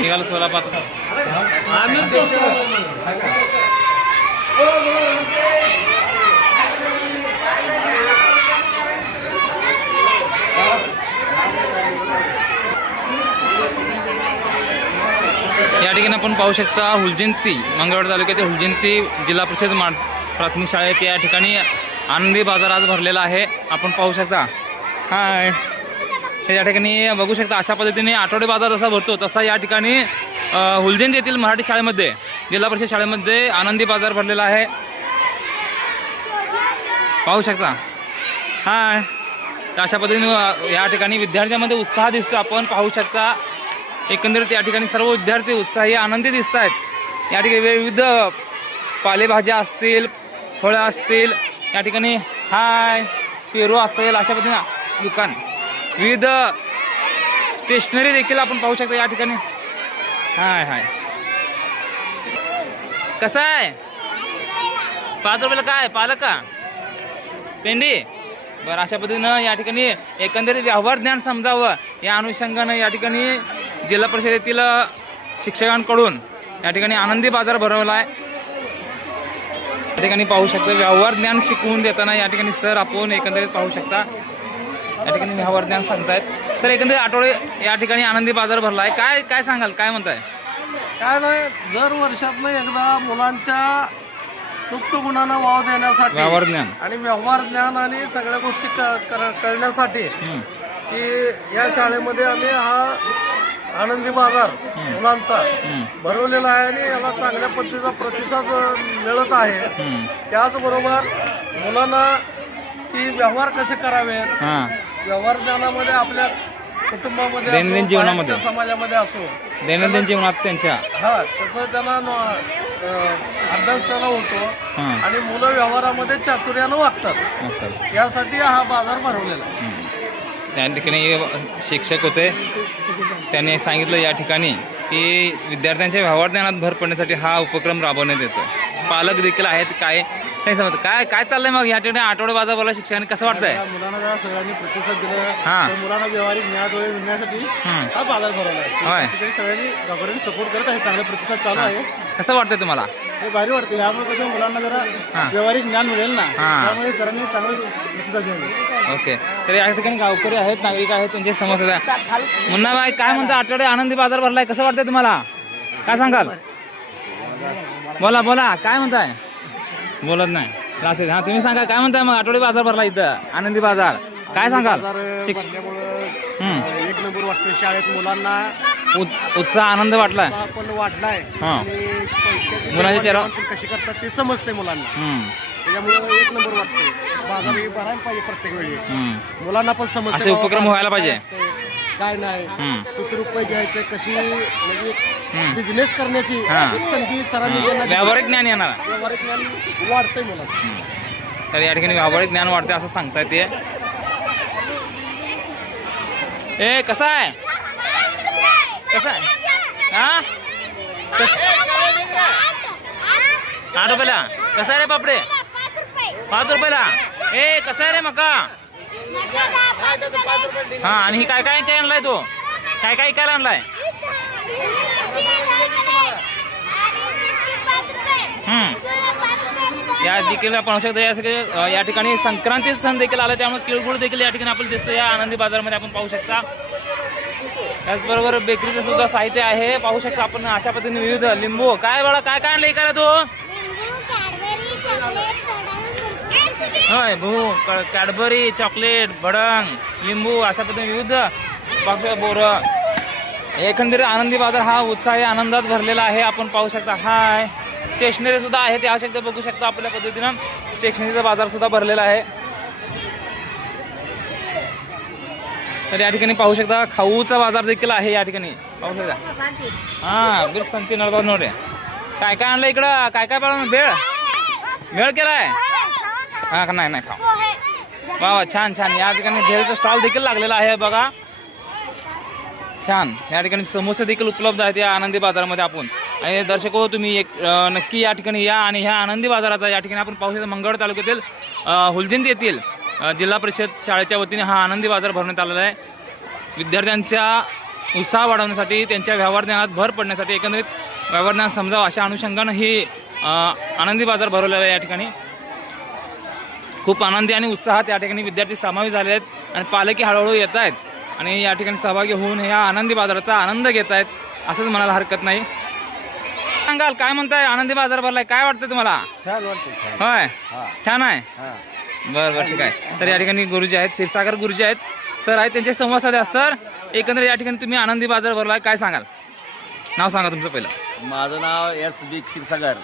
निघाल सोलापात या ठिकाणी आपण पाहू शकता हुलजंती मंगळवार तालुक्यातील हुलजंती जिल्हा परिषद प्राथमिक शाळेत या ठिकाणी आनंदी बाजार आज भरलेला आहे. आपण पाहू शकता. हाय या ठिकाणी बघू शकता अशा पद्धतीने आठवडे बाजार जसा भरतो तसा या ठिकाणी हुलजंती येथील मराठी शाळेमध्ये जिल्हा परिषद शाळेमध्ये आनंदी बाजार भरलेला आहे. पाहू शकता. हाय अशा पद्धतीने या ठिकाणी विद्यार्थ्यांमध्ये उत्साह दिसतो. आपण पाहू शकता एकंदरीत या ठिकाणी सर्व विद्यार्थी उत्साही आनंदी दिसत आहेत. या ठिकाणी विविध पालेभाज्या असतील, फळं असतील, या ठिकाणी हाय पेरू असेल, अशा पद्धतीने दुकान विविध स्टेशनरी देखील आपण पाहू शकता या ठिकाणी. हाय हाय कसं आहे 5 रुपयाला काय पालक का पेंडी बरं. अशा पद्धतीनं या ठिकाणी एकंदरीत व्यवहार ज्ञान समजावं या अनुषंगानं या ठिकाणी जिल्हा परिषदेतील शिक्षकांकडून या ठिकाणी आनंदी बाजार भरवला आहे. या ठिकाणी पाहू शकता व्यवहार ज्ञान शिकवून देताना या ठिकाणी सर आपण एकंदरीत पाहू शकता या ठिकाणी व्यवहार ज्ञान सांगतायत. सर एकंदरीत आठवडे या ठिकाणी आनंदी बाजार भरला आहे. काय काय सांगाल, काय म्हणताय? काय नाही, दर वर्षातनं एकदा मुलांच्या सुप्त गुणांना वाव देण्यासाठी व्यवहार ज्ञान आणि व्यवहार ज्ञान आणि सगळ्या गोष्टी कळण्यासाठी की या शाळेमध्ये आम्ही हा आनंदी बाजार मुलांचा भरवलेला आहे आणि याला चांगल्या पद्धतीचा प्रतिसाद मिळत आहे. त्याचबरोबर मुलांना की व्यवहार कसे करावेत, व्यवहार ज्ञानामध्ये आपल्या कुटुंबामध्ये दैनंदिन जीवनामध्ये समाजामध्ये असो दैनंदिन जीवनात त्यांच्या त्याचा त्यांना अभ्यास त्याला होतो आणि मुलं व्यवहारामध्ये चातुर्यानं वागतात. यासाठी हा बाजार भरवलेला आहे. त्या ठिकाणी शिक्षक होते, त्यांनी सांगितलं या ठिकाणी की विद्यार्थ्यांच्या व्यवहार ज्ञानात भर पडण्यासाठी हा उपक्रम राबवण्यात येतो. पालक देखील आहेत. काय नाही समजतं काय काय चाललंय मग या ठिकाणी आठवडे बाजार बोला शिक्षकांनी कसं वाटतंय? मुलांना जरा सगळ्यांनी प्रतिसाद दिला, मुलांना व्यवहारिक ज्ञान मिळण्यासाठी हा बाजार भरवला आहे. सगळ्यांनी गावकऱ्यांनी सपोर्ट करत आहे, चांगला प्रतिसाद चालू आहे. कसं वाटतंय तुम्हाला? हे भारी वाटतं. यामुळे कसं मुलांना जरा व्यवहारिक ज्ञान मिळेल ना, त्यामुळे सरांनी चांगलं प्रतिसाद दिला. ओके, तर या ठिकाणी गावकरी आहेत, नागरिक आहेत, त्यांची समस्या. मुन्ना बाई काय म्हणता, आठवडे आनंदी बाजार भरलाय, कसं वाटतंय तुम्हाला? काय सांगाल? बोला बोला, काय म्हणताय? बोलत नाही क्लासेस. हा तुम्ही सांगा काय म्हणताय मग? आठवडे बाजार भरला इथं आनंदी बाजार, काय सांगाल? एक नंबर वाटतं. शाळेत मुलांना उत्साह आनंद वाटलाय, पण वाढलाय. मुलांच्या चेहरा कशी करतात ते समजते मुलांना, त्याच्यामुळे एक नंबर वाटतंय. बाजार हे भरायला पाहिजे प्रत्येक वेळी, मुलांना पण समजते. असे उपक्रम व्हायला पाहिजे. काय नाही किती रुपये घ्यायचे, कशी म्हणजे बिझनेस करण्याची एक संधी सरांनी व्यावहारिक ज्ञान येणार, व्यावहारिक ज्ञान वाढतंय मला. तर या ठिकाणी व्यावहारिक ज्ञान वाढते असं सांगता येते. ए कसं आहे, कसं आहे? हा 8 रुपयाला कसं आहे रे पापडे? 5 रुपयाला. ए कसं आहे रे मका? हा आणि ही काय काय काय आणलाय तो? काय काय काय आणलाय? या देखील आपण होऊ शकतो. या ठिकाणी संक्रांती सण देखील आला, त्यामुळे तिळगुळ देखील या ठिकाणी आपल्याला दिसतं या आनंदी बाजारमध्ये आपण पाहू शकता. त्याचबरोबर बेकरीचं सुद्धा साहित्य आहे, पाहू शकता आपण. अशा पद्धतीने विविध लिंबू काय बळा काय काय आणलं इकडे तो? होय भू कॅडबरी, चॉकलेट, भडंग, लिंबू, अशा पद्धतीने विविध बोरं. एकंदरीत आनंदी बाजार हा उत्साही आनंदात भरलेला आहे, आपण पाहू शकता. हाय स्टेशनरी सुद्धा आहे, ते आवश्यकता बघू शकता. आपल्या पद्धतीनं स्टेशनरीचा बाजार सुद्धा भरलेला आहे. तर या ठिकाणी पाहू शकता खाऊचा बाजार देखील आहे या ठिकाणी, पाहू शकता. हा बिल संती नळगाव नोडे. काय काय आणलं इकडं? काय काय पाहिजे? भेळ केलाय? हा का नाही खाऊ. वा वा छान छान. या ठिकाणी भेळचा स्टॉल देखील लागलेला आहे बघा, छान. या ठिकाणी समोसे देखील उपलब्ध आहेत या आनंदी बाजारामध्ये. आपण आणि दर्शको तुम्ही एक नक्की या ठिकाणी या आणि ह्या आनंदी बाजाराचा या ठिकाणी आपण पाहू शकतो मंगळ तालुक्यातील हुलजिंद येथील जिल्हा परिषद शाळेच्या वतीने हा आनंदी बाजार भरण्यात आलेला आहे. विद्यार्थ्यांचा उत्साह वाढवण्यासाठी त्यांच्या व्यवहार ज्ञानात भर पडण्यासाठी एकंदरीत व्यवहार ज्ञान समजावं अशा अनुषंगानं ही आनंदी बाजार भरवलेला आहे. या ठिकाणी खूप आनंदी आणि उत्साहात या ठिकाणी विद्यार्थी सामावेश झाले आहेत आणि पालकही हळूहळू येत आहेत आणि या ठिकाणी सहभागी होऊन ह्या आनंदी बाजाराचा आनंद घेत आहेत असंच म्हणायला हरकत नाही. सांगाल काय म्हणताय आनंदी बाजार भरलाय काय वाटतं तुम्हाला? छान वाटतं. होय छान आहे. बरं बरं ठीक आहे. तर या ठिकाणी गुरुजी आहेत क्षीरसागर गुरुजी आहेत सर आहेत त्यांचे संवाद साधे सर एकंदरीत या ठिकाणी तुम्ही आनंदी बाजार भरलाय काय सांगाल? नाव सांगा तुमचं पहिलं. माझं नाव S.B. क्षीरसागर.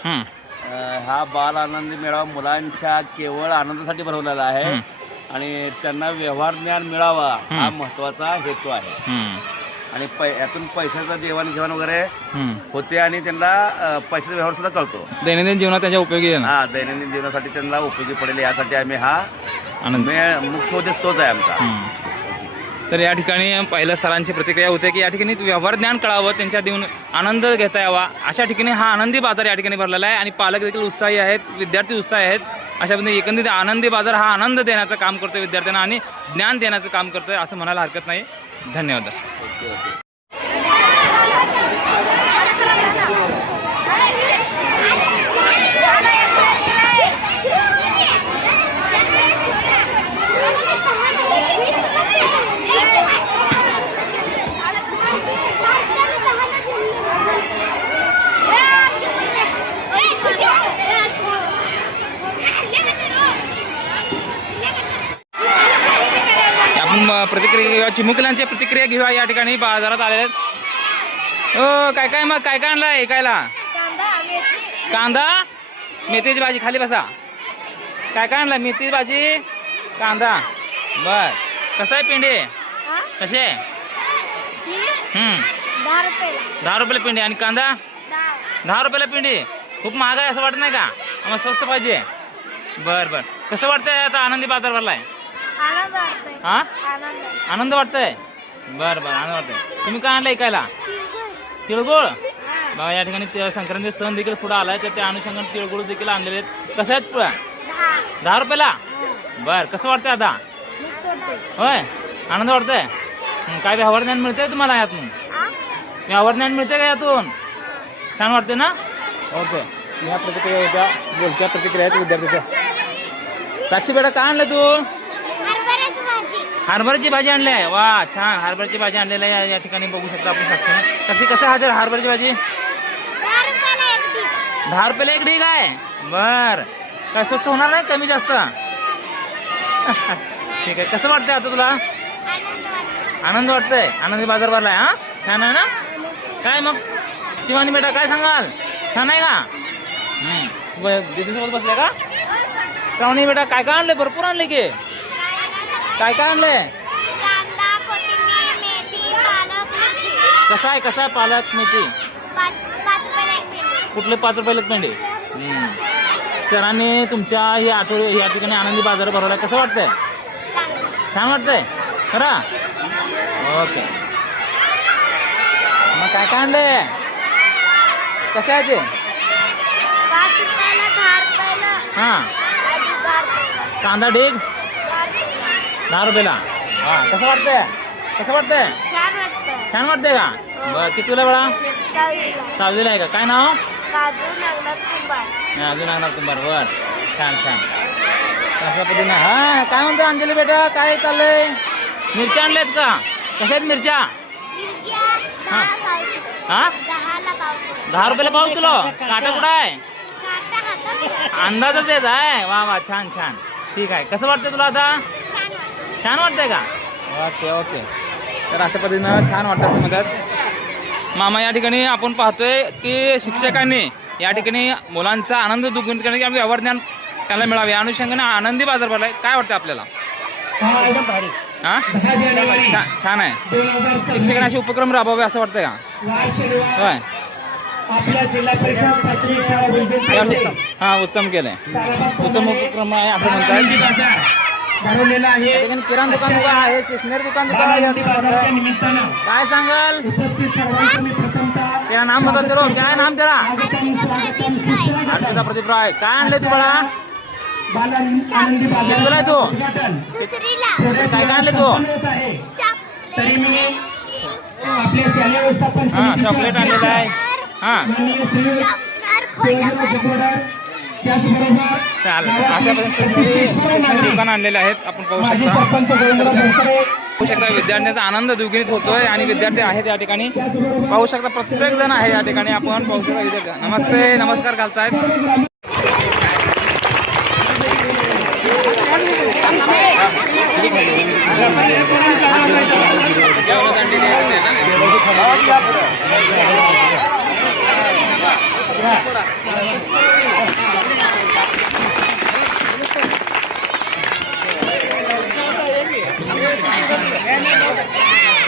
हा बाल आनंदी मेळावा मुलांच्या केवळ आनंदासाठी भरवलेला आहे आणि त्यांना व्यवहार ज्ञान मिळावा हा महत्वाचा हेतू आहे. आणि यातून पैशाचा देवाणघेवाण वगैरे होते आणि त्यांना पैशाचा व्यवहार सुद्धा कळतो. दैनंदिन जीवनात त्याच्या उपयोगी आहे. हा दैनंदिन जीवनासाठी त्यांना उपयोगी पडेल यासाठी आम्ही हा मुख्य उद्देश तोच आहे आमचा. तर या ठिकाणी पहिल्या सरांची प्रतिक्रिया होते की या ठिकाणी व्यवहार ज्ञान कळावं त्यांच्या देऊन आनंद घेता यावा अशा ठिकाणी हा आनंदी बाजार या ठिकाणी भरलेला आहे आणि पालक देखील उत्साही आहेत विद्यार्थी उत्साही आहेत. अशा पद्धतीने एकंदरीत आनंदी बाजार हा आनंद देण्याचं काम करतोय विद्यार्थ्यांना आणि ज्ञान देण्याचं काम करतोय असं म्हणायला हरकत नाही. धन्यवाद. आपण प्रतिक्रिया घेऊया चिमुकल्यांच्या प्रतिक्रिया घेऊया या ठिकाणी बाजारात आलेले आहेत. काय काय मग काय काय आणलाय ऐकायला? कांदा मेथीची भाजी खाली बसा. काय काय आणलाय? मेथीची भाजी कांदा. बर कसं आहे पेंडे कसे आहे? 10 रुपयाला पेंडी आणि कांदा 10 रुपयाला पेंडी. खूप महाग आहे असं वाटत नाही का? आम्हाला स्वस्त पाहिजे. बर बर कसं वाटतंय आता आनंदी बाजार भरलाय? हा आनंद वाटतंय. बर बर आनंद वाटतंय. तुम्ही काय आणलं ऐकायला? तिळगुळ. बघा या ठिकाणी संक्रांती सण देखील पुढे आलाय तर त्या अनुषंगाने तिळगुळ देखील आणलेले आहेत. कसं आहेत पुढे? 10 रुपयाला. बर कसं वाटतंय आता? होय आनंद वाटतंय. काय व्यवहार ज्ञान मिळतंय तुम्हाला यातून? व्यवहार ज्ञान मिळतंय का यातून? छान वाटते ना? ओके या प्रतिक्रिया होत्या बोलत्या प्रतिक्रिया आहेत विद्यार्थ्याच्या. साक्षी बेटा काय आणलं तू? हरभऱ्याची भाजी आणली आहे. वा छान हरभऱ्याची भाजी आणलेली आहे या ठिकाणी बघू शकता आपण. साक्षी कसं हजर हरभऱ्याची भाजी? 10 रुपयाला एक ढीग आहे. बर काय स्वस्त होणार नाही कमी जास्त? ठीक आहे. कसं वाटतंय आता तुला? आनंद वाटतंय. आनंदी बाजार भरलाय. हा छान आहे ना? काय मग शिवानी बेटा काय सांगाल? छान आहे का? दीदीसोबत बसले का? श्रावणी बेटा काय काय आणले? भरपूर आणले की. काय काय आणले? कसं आहे पालक मेथी? कुठले 5 रुपयाला पेंडे? सरांनी तुमच्या ही आठवडे या ठिकाणी आनंदी बाजार भरवला कसं वाटतंय? छान वाटतंय खरं? ओके मग काय काय आणले? कसं आहे ते? हां कांदा ढीग 10 रुपयाला. हां कसं वाटतंय? छान वाटतंय का? बरं कितीला वेळा? 6वीला आहे का? काय नाव? अजून नागनाथ कुंभार. बर छान कशा पद्धतीने. हा काय म्हणतो अंजली बेटा काय चाललंय? मिरच्या आणल्यात का? कशा आहेत मिरच्या? हां 10 रुपयाला पाव किलो. काटा कुठं आहे? अंदाजच येत आहे. वा वा छान ठीक आहे. कसं वाटतंय तुला आता? छान वाटतंय का? ओके तर अशा पद्धतीनं छान वाटतं असं म्हणतात मामा. या ठिकाणी आपण पाहतोय की शिक्षकांनी या ठिकाणी मुलांचा आनंद दुग्गुण करण्याची व्यवहार ज्ञान त्यांना मिळावे या अनुषंगाने आनंदी बाजार भरलाय. काय वाटतं आपल्याला? हां छान आहे. शिक्षकांना असे उपक्रम राबवावे असं वाटतंय का? होय हां उत्तम केलंय. उत्तम उपक्रम आहे असं म्हणतात. भरवलेला आहे. या ठिकाणी किराणा दुकान आहे, स्टेशनरी दुकान आहे. बाजाराच्या निमित्तानं काय सांगाल उपस्थित सर्वांचं मी प्रथमतः तेरा नाम बता चलो, काय नाम तेरा? स्वागतम सूचना आरतीचा प्रदीप राय. काय आणले तू बाळा? बाल आनंदी कितवीला आहे बाजार तू? उद्घाटन काय काय आणले तू? होत आहे. तरी मी आपल्या शालेय व्यवस्थापन हा चॉकलेट आणलेलं आहे. हा माननीय श्री त्याचबरोबर चाल अशा पद्धतीने दुकान आणलेले आहेत. आपण पाहू माजी शकता सरपंच गोविंदराव धनसरे पाहू शकता विद्यार्थ्यांचा आनंद द्विगुणित होतोय आणि विद्यार्थी आहेत या ठिकाणी पाहू शकता. प्रत्येक जण आहे या ठिकाणी. आपण पाहू शकता विद्यार्थी नमस्ते नमस्कार घालतायत.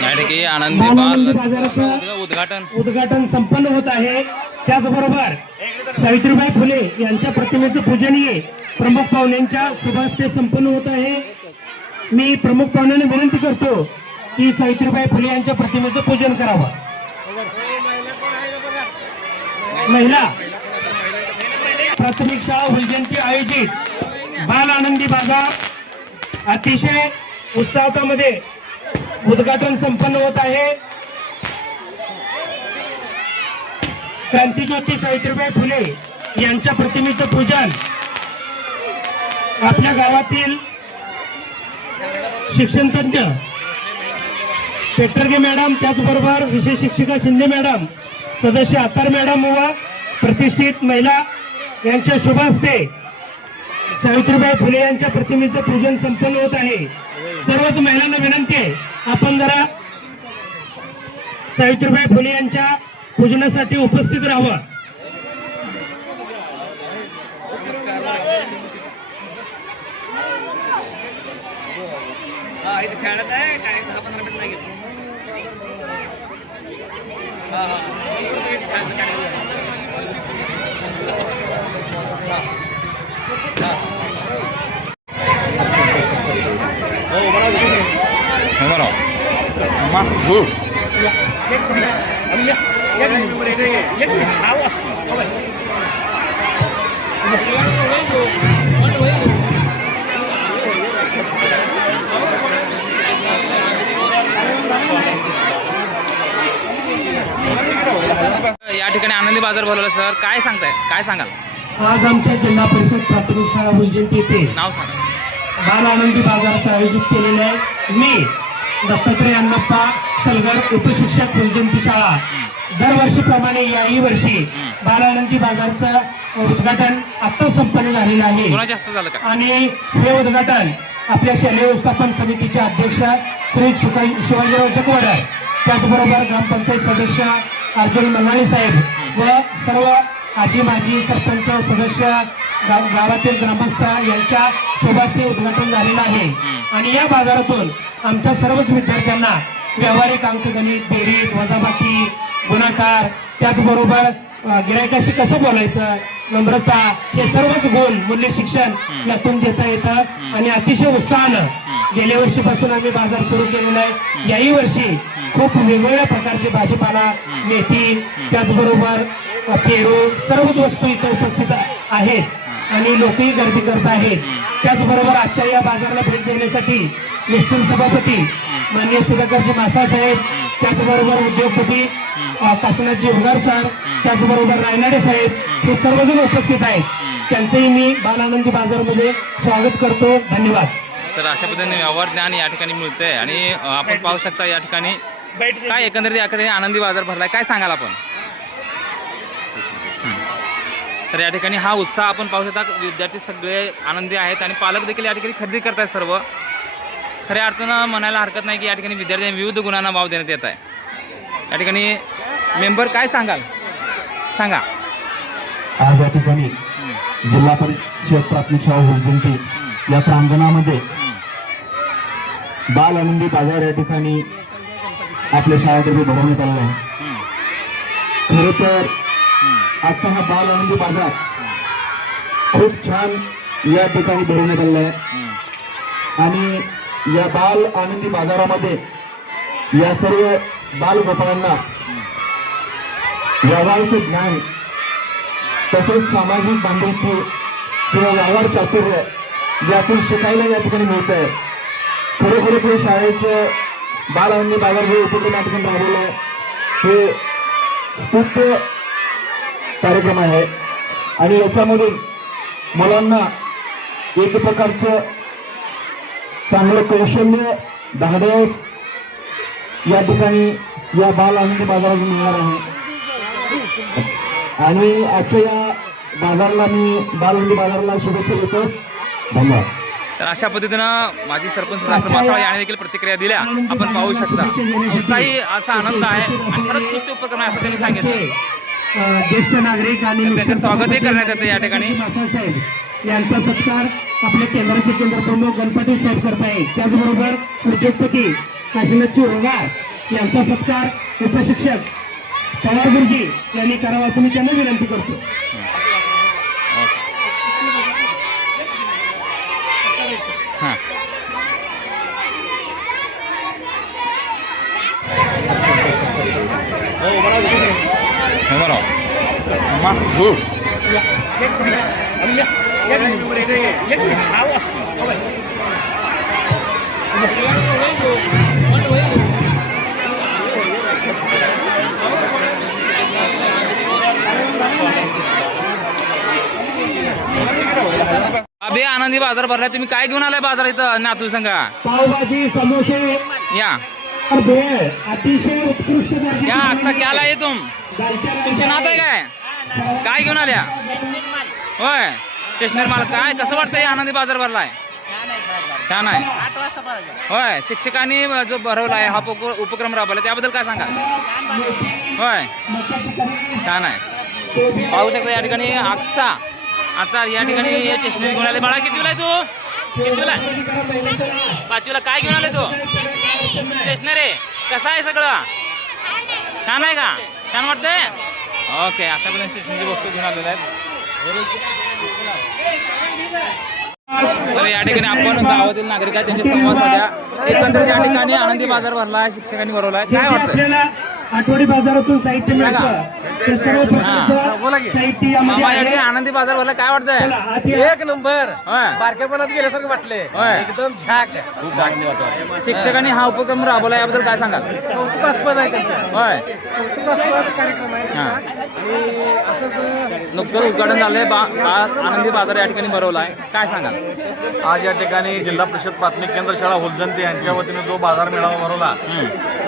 या ठिकाणी आनंदी बाल उद्घाटन संपन्न होत आहे. त्याचबरोबर सावित्रीबाई फुले यांच्या प्रतिमेचं पूजनीय प्रमुख पाहुण्यांच्या शुभहस्ते संपन्न होत आहे. मी प्रमुख पाहुण्यांना विनंती करतो की सावित्रीबाई फुले यांच्या प्रतिमेचं पूजन करावं. महिला प्राथमिक शाळा हुलजंती आयोजित बाल आनंदी बाजार अतिशय उत्साहामध्ये उद्घाटन संपन्न होत आहे. क्रांतीज्योती सावित्रीबाई फुले यांच्या प्रतिमेचं पूजन आपल्या गावातील शिक्षण तज्ञ शेखरगे मॅडम, त्याचबरोबर विशेष शिक्षिका शिंदे मॅडम, सदस्य आतार मॅडम व प्रतिष्ठित महिला यांच्या शुभ हस्ते सावित्रीबाई फुले यांच्या प्रतिमेचं पूजन संपन्न होत आहे. सर्वच महिलांना विनंती आहे आपण जरा सावित्रीबाई फुले यांच्या पूजनासाठी उपस्थित राहावं. शाळेत आहे काय 10-15 मिनिट लागेल. या ठिकाणी आनंदी बाजार भरवला सर. काय सांगताय, काय सांगाल? आज आमच्या जिल्हा परिषद प्राथमिक शाळा हुलजंती येथे नाव सांगा. बाल आनंदी बाजाराचं आयोजित केलेलं आहे. मी दत्तात्रय अण्णप्पा सलगर उपशिक्षक हुलजंती शाळा दरवर्षीप्रमाणे याही वर्षी बाल आनंदी बाजारचं उद्घाटन आता संपन्न झालेलं आहे. कोणा जास्त झालं का? आणि हे उद्घाटन आपल्या शालेय व्यवस्थापन समितीचे अध्यक्ष श्री शिवाजीराव जगवाडर, त्याचबरोबर ग्रामपंचायत सदस्य अर्जुन मल्हाणी साहेब व सर्व आजी माजी सरपंच सदस्य गावातील ग्रामस्थ यांच्या शुभास्ते उद्घाटन झालेलं आहे. आणि या बाजारातून आमच्या सर्वच विद्यार्थ्यांना व्यावहारिक अंकगणित, बेरीज, वजाबाकी, गुणाकार, त्याचबरोबर गिरायकाशी कसं बोलायचं, नम्रता, हे सर्वच गुण मूल्य शिक्षण यातून देता येतं. आणि अतिशय उत्साहानं गेल्या वर्षीपासून आम्ही बाजार सुरू केलेला आहे. याही वर्षी खूप वेगवेगळ्या प्रकारचे भाजीपाला, मेथी, त्याचबरोबर पेरू, सर्वच वस्तू इथे उपस्थित आहेत आणि लोकही गर्दी करत आहेत. त्याचबरोबर आजच्या या बाजाराला भेट देण्यासाठी निश्चित सभापती माननीय सुधाकरजी मासा साहेब, त्याचबरोबर उद्योगपती काशीनाथजी उगार सर, त्याचबरोबर रायनाडे साहेब, हे सर्वजण उपस्थित आहेत. त्यांचंही मी बाल आनंदी बाजारमध्ये स्वागत करतो. धन्यवाद. तर अशा पद्धतीने व्यवहार ज्ञान या ठिकाणी मिळतंय. आणि आपण पाहू शकता या ठिकाणी काय एकंदरीत याकडे आनंदी बाजार भरलाय. काय सांगाल आपण? तर या ठिकाणी हा उत्साह आपण पाहू शकता. विद्यार्थी सगळे आनंदी आहेत आणि पालक देखील या ठिकाणी खरेदी करतायत सर्व. खऱ्या अर्थानं म्हणायला हरकत नाही की या ठिकाणी विद्यार्थ्यांना विविध गुणांना वाव देण्यात येत आहे. या ठिकाणी मेंबर काय सांगाल, सांगा. आज या ठिकाणी जिल्हा परिषद प्राथमिक शाळा हुलजंती या प्रांगणामध्ये बाल आनंदी बाजार या ठिकाणी आपल्या शाळेतर्फे भरवण्यात आला आहे. खरं तर आजचा हा बाल आनंदी बाजार खूप छान या ठिकाणी भरवण्यात आलेला आहे. आणि या बाल आनंदी बाजारामध्ये या सर्व बालगोपाळांना व्यवहाराचे ज्ञान तसेच सामाजिक बांधिलकी किंवा व्यवहार चातुर्य ज्यातून शिकायला या ठिकाणी मिळत आहे. खरोखरच हे शाळेचं बाल आनंदी बाजार हे उपक्रम या ठिकाणी राबवलं आहे. हे स्तुत्य कार्यक्रम आहे आणि याच्यामधून मुलांना एक प्रकारचं चांगलं कौशल्य धाडस या ठिकाणी या बाल आनंदी बाजारातून मिळणार आहे. आणि आजच्या या बाजाराला मी बाल आनंदी बाजाराला शुभेच्छा देतो. धन्यवाद. तर अशा पद्धतीनं माजी सरपंच डॉक्टर मासाळ यांनी देखील प्रतिक्रिया दिल्या. आपण पाहू शकता उत्साही असा आनंद आहे आणि खरंच स्तुत्य उपक्रम आहे असं त्यांनी सांगितलं. ज्येष्ठ नागरिक आणि त्यांचं स्वागतही करण्यात येतं या ठिकाणी. मासाळ साहेब यांचा सत्कार आपल्या केंद्राचे केंद्रप्रमुख गणपती साहेब करत आहे. त्याचबरोबर उद्योगपती काशीनाथ चिरोगार यांचा सत्कार उपशिक्षक पवार गुरुजी यांनी करावा असं मी त्यांना विनंती करतो. हां अबे आनंदी बाजार भरलाय. तुम्ही काय घेऊन आलाय बाजार इथं नातू सांगा. पावभाजी समोसे या और भेळ अतिशय उत्कृष्ट या अक्सा क्या लाये तुम तुमचे नात आहे काय घेऊन आल्या होय स्टेशनरी माल. काय कसं वाटतंय आनंदी बाजार भरलाय. छान आहे होय. शिक्षकांनी जो भरवला आहे हा उपक्रम राबवला त्याबद्दल काय सांगा. होय छान आहे. पाहू शकता या ठिकाणी अक्सा आता या ठिकाणी स्टेशनरी घेऊन आले. बाळा कितीला आहे तू. कितीला 5वीला. काय घेऊन आले तू. स्टेशनरी. कसं आहे सगळं छान आहे का. छान वाटतंय. ओके अशा पद्धतीने स्टेशनरीची वस्तू घेऊन आलेल्या आहेत. तर या ठिकाणी आपण गावातील नागरिक आहेत त्यांचे संवाद साधा. एकंदरीत या ठिकाणी आनंदी बाजार भरला आहे. शिक्षकांनी भरवलाय. काय वाटतं. आपल्याला आठवडी बाजारातून साहित्य मिळतं ते सर्व प्रकारचं साहित्य यामध्ये मामा या आहे. ठिकाणी आनंदी बाजार भरला. काय वाटतंय. एक नंबर होय बारक्यापणात गेल्यासारखं वाटले. होय. एकदम झाक. खूप आनंदी वातावरण. शिक्षकांनी हा उपक्रम राबवला याबद्दल काय सांगाल. कौतुकास्पद आहे त्यांचं. होय कौतुकास्पद कार्यक्रम आहे त्यांचा. आणि असंच नुकतंच उद्घाटन झालंय. आनंदी बाजार या ठिकाणी भरवलाय. काय सांगाल. आज या ठिकाणी जिल्हा परिषद प्राथमिक केंद्र शाळा हुलजंती यांच्या वतीने जो बाजार मेळावा भरवला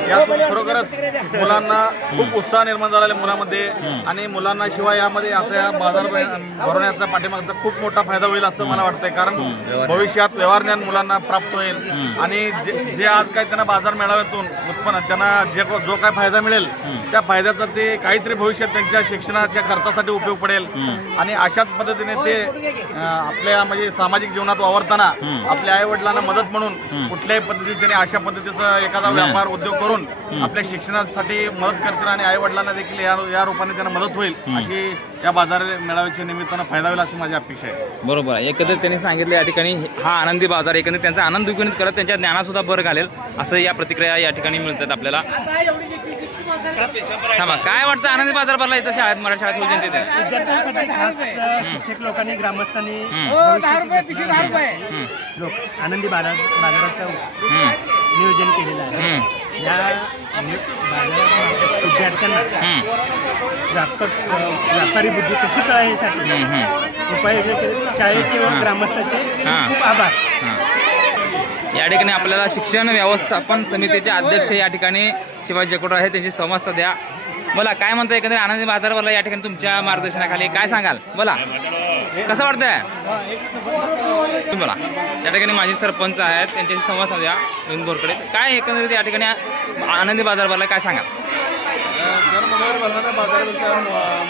यातून खरोखरच मुलांना खूप उत्साह निर्माण झालेला आहे मुलांमध्ये. आणि मुलांना शिवाय यामध्ये या बाजार भरवण्याचा पाठीमागचा खूप मोठा फायदा होईल असं मला वाटतंय. कारण भविष्यात व्यवहार ज्ञान मुलांना प्राप्त होईल आणि जे आज काय त्यांना बाजार मेळाव्यातून उत्पन्न त्यांना जो काय फायदा मिळेल त्या फायद्याचा ते काहीतरी भविष्यात त्यांच्या शिक्षणाच्या खर्चासाठी उपयोग पडेल. आणि अशाच पद्धतीने ते आपल्या म्हणजे सामाजिक जीवनात वावरताना आपल्या आई वडिलांना मदत म्हणून कुठल्याही पद्धतीने अशा पद्धतीचा एखादा व्यापार उद्योग करून आपल्या शिक्षणासाठी मदत करतील आणि आई वडिलांना देखील या रूपाने त्यांना मदत होईल अशी या बाजार मेळाव्याच्या निमित्तानं फायदा होईल अशी माझी अपेक्षा आहे. बरोबर आहे. एकंदरीत त्यांनी सांगितलं या ठिकाणी हा आनंदी बाजार एकंदरीत त्यांचा आनंद द्विगुणित करत त्यांच्या ज्ञानात सुद्धा भर घालेल असं या प्रतिक्रिया या ठिकाणी मिळतात आपल्याला. थांबा काय वाटतं आनंदी बाजार भरला इथं शाळेत मराठी शाळेत हुलजंती इथे. विद्यार्थ्यांसाठी खास शिक्षक लोकांनी ग्रामस्थांनी लोक आनंदी बाजाराचं नियोजन केलेलं आहे. या बाजारात विद्यार्थ्यांना व्यापारी बुद्धी कशी कळायसाठी उपाययोजना शाळेचे व ग्रामस्थांचे खूप आभार. या ठिकाणी आपल्याला शिक्षण व्यवस्थापन समितीचे अध्यक्ष या ठिकाणी शिवाजी जकोडकर आहे त्यांची संवाद साध्या. बोला काय म्हणतो एकंदरीत आनंदी बाजार भरला या ठिकाणी तुमच्या मार्गदर्शनाखाली काय सांगाल. बोला कसं वाटतंय. तुम्ही बोला. या ठिकाणी माजी सरपंच आहेत त्यांच्याशी संवाद साध्या बोरकडे. काय एकंदरीत या ठिकाणी आनंदी बाजार भरला काय सांगाल.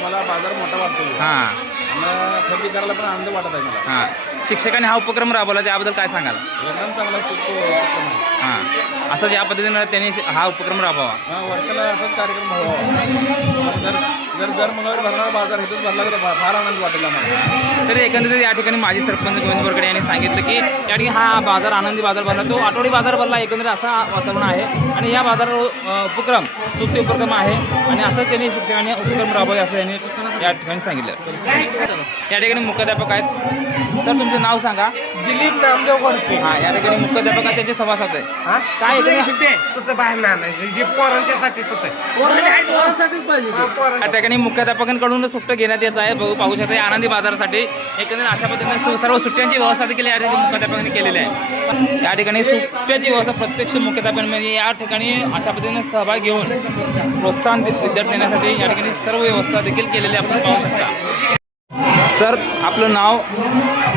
मला बाजार मोठा वाटतो. हां खरेदी करायला पण आनंद वाटत आहे मला. हां शिक्षकांनी हा उपक्रम राबवला त्याबद्दल काय सांगाल. एकदम चांगला हां असंच या पद्धतीनं त्यांनी हा उपक्रम राबवावा. वर्षाला असाच कार्यक्रम व्हावा. जर जर दर मंगळवारी भरणारा बाजार इथंच भरला तर फार आनंद वाटेल आम्हाला. तर एकंदरीत या ठिकाणी माजी सरपंच गोविंद बोरकडे यांनी सांगितलं की या ठिकाणी हा बाजार आनंदी बाजार भरला, तो आठवडी बाजार भरला, एकंदरीत असा वातावरण आहे. आणि या बाजार उपक्रम स्तुत्य उपक्रम आहे आणि असंच त्यांनी शिक्षकांनी उपक्रम राबवले असं यांनी या ठिकाणी सांगितलं. या ठिकाणी मुख्याध्यापक आहेत. सर तुमचं नाव सांगा. दिलीप नामदेव गोडके. हां, या ठिकाणी मुख्याध्यापक आहेत, त्यांचे सभासद आहे. काय सुद्धा बाहेर नाही जे पोरांच्यासाठी सुद्धा पोरांसाठीच पाहिजे ते. या ठिकाणी मुख्याध्यापकांकडून सुट्ट घेण्यात येत आहे. पाहू शकता या आनंदी बाजारासाठी एकंदरीत अशा पद्धतीने सर्व सुट्ट्यांची व्यवस्था देखील या ठिकाणी मुख्याध्यापकांनी केलेली आहे. या ठिकाणी सुट्ट्याची व्यवस्था प्रत्यक्ष मुख्याध्यापक म्हणजे या ठिकाणी अशा पद्धतीने सहभाग घेऊन प्रोत्साहन विद्यार्थी देण्यासाठी या ठिकाणी सर्व व्यवस्था देखील केलेली आपण पाहू शकता. सर आपलं नाव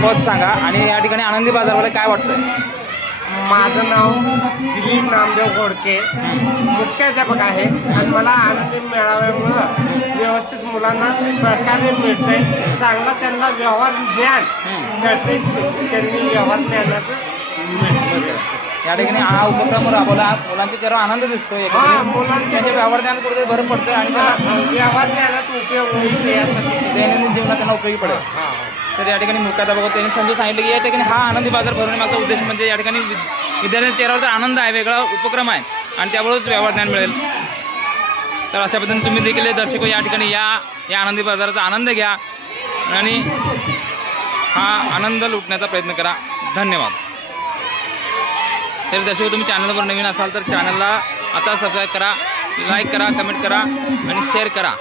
पद सांगा आणि या ठिकाणी आनंदी बाजाराला काय वाटतं? माझं नाव दिलीप नामदेव गोडके, मुख्याध्यापक आहे आणि मला आनंदी मेळाव्यामुळं व्यवस्थित मुलांना सहकार्य मिळतंय, चांगला त्यांना व्यवहार ज्ञान कळते, त्यांनी व्यवहार ज्ञानाचं मिळतं. या ठिकाणी हा उपक्रम राबवला, मुलांच्या चेहऱ्यावर आनंद दिसतोय. मुलांच्या त्यांच्या व्यवहार ज्ञान कुठे भर पडतंय आणि त्यांना व्यवहार ज्ञानाचा उपयोग होईल यासाठी दैनंदिन जीवनात त्यांना उपयोगी पडेल. तर या ठिकाणी मुख्याध्यापक त्यांनी समजून सांगितलं की या ठिकाणी हा आनंदी बाजार भरवण्यामागचा उद्देश म्हणजे या ठिकाणी विद्यार्थ्यांच्या चेहऱ्यावर आनंद आहे, वेगळा उपक्रम आहे आणि त्याबरोबरच व्यवहार ज्ञान मिळेल. तर अशा पद्धतीने तुम्ही देखील दर्शक या ठिकाणी या आनंदी बाजाराचा आनंद घ्या आणि हा आनंद लुटण्याचा प्रयत्न करा. धन्यवाद. तर दर्शक तुम्ही चॅनलवर नवीन असाल तर चॅनलला आता सबस्क्राईब करा, लाईक करा, कमेंट करा आणि शेअर करा.